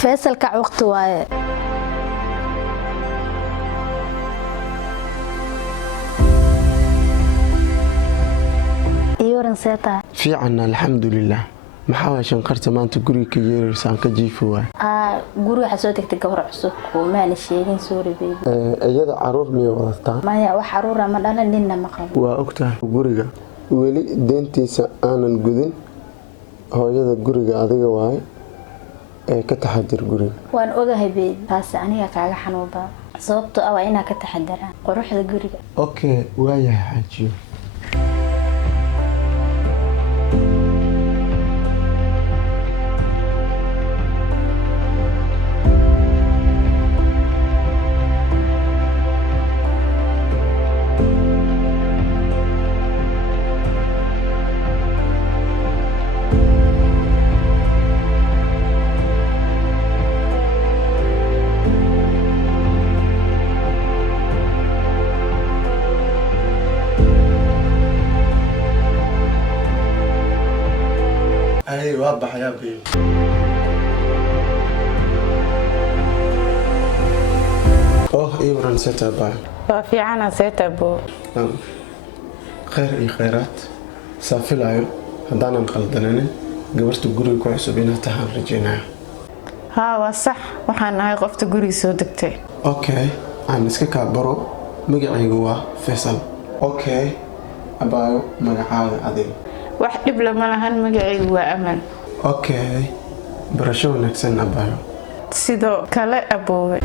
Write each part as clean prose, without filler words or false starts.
فيصل كعوقت واي يورن سيتا في عنا الحمد لله maxaa shanqarta maanta guriga ka yeeraysan ka jiifo guriga xasoo tagtay gabar cusub oo maana sheegin sorry baby iyada caruur miyo wadataa maya wax caruur ma dhalan ninna ma qabo waa ogtahay guriga weli deentiisa aanan gudin hooyada guriga adiga waay ka taxadir guriga waan ogahay baby taas aniga kaaga xanuuba sababtoo ah waa inaa ka taxadiraa quruxda guriga okay waayahay xajiyo أي واضح يا بي إبراهيم ستابع في عنا ستابو خير إي خيرات سافل عيو هدانا نقلدناني قبرت قوري كويسو بينا تهان رجينا ها وصح وحان هاي قفت قوري سو دكتي أوكي عن نسكي كابرو مقعي قوا فيصل أوكي أبايو مقعاوي عديل wax dhib lama lahan magacaygu waa aman okay barasho wanaagsan abayo sidoo kale aboowe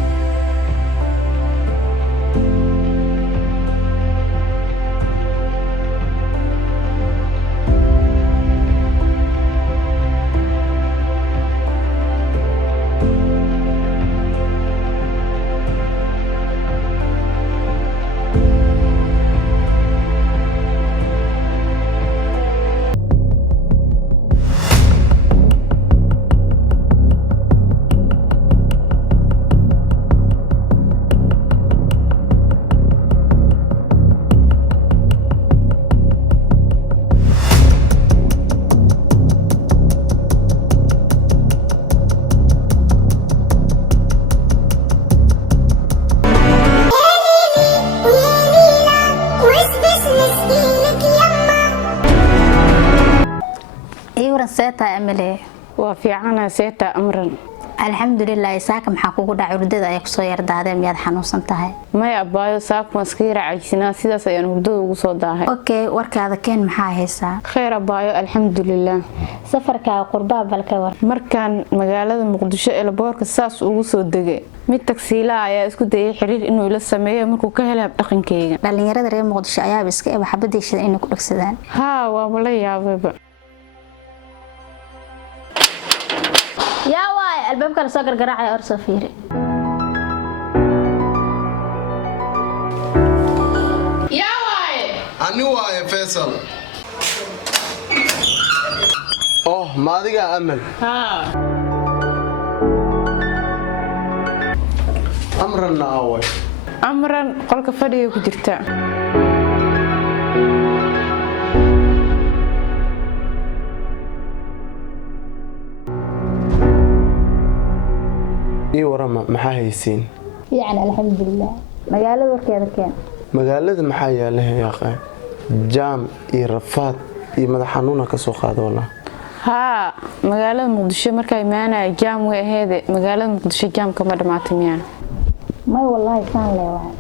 سيتا أملي وفي عنا سيتا أمرا الحمد لله ساك محاكو دا عرددا ay kusoo yardaadeen miyaad xanuunsan tahay may abaayo saak maskiira caysina sidaas ayaan hurdada ugu soo daahay okay warkaada keen maxaa haysaa khayr abaayo alxamdulillah safarka qurbaa balka war markaan magaalada muqdisho ee boorka saas ugu soo degay mid taksiila ayaa isku dayay xiriir inuu ila sameeyo markuu ka helay dhaqankeyga dhalinyarada reer muqdisho ayaa iska xabadiisha inay ku dhagsadaan waa wala yaababa يا واي الباب كان صقر قراعي أرسل فيري يا واي أني واي فيصل ما دقى أمل أمرنا أول أمرا قولك فريق كجرتا ورما maxaa haysiin يعني الحمد لله magaalada warkeeda keen magaalada maxaa yaalahay yaqaan jaam iyo rafaad iyo madax xanuun ka soo qaadona magaalada muqdisho markay maanay jaam way aheed magaalada muqdisho jaam kama dhamaatmiyaan may wallahi saan leeyahay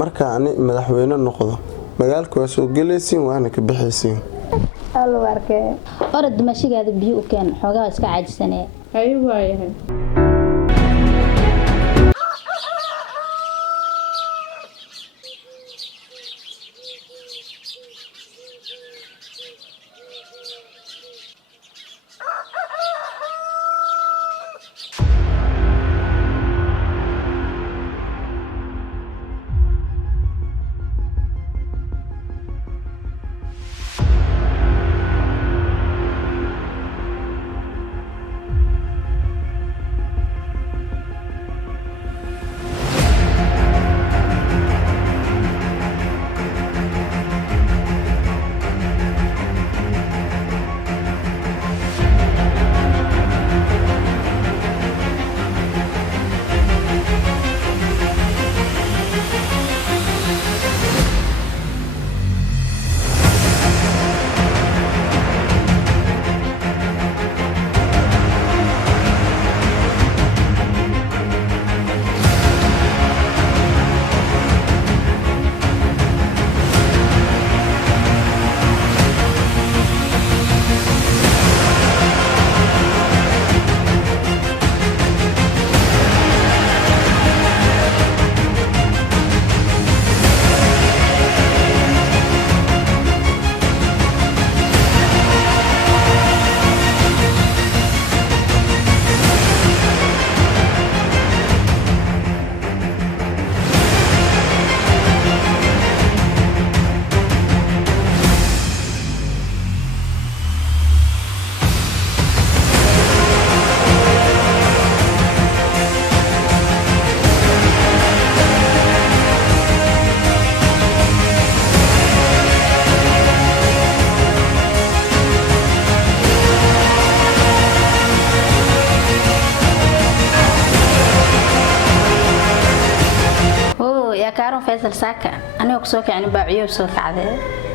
marka ani madaxweyne noqdo magaalku waa soo galaysiin waana ka bixaysiin alla warkee orad mashigaada biyo u keen xogaa iska caajisane waayahay faysal saaka aniga ku soo kacay baa ciyow soo kacday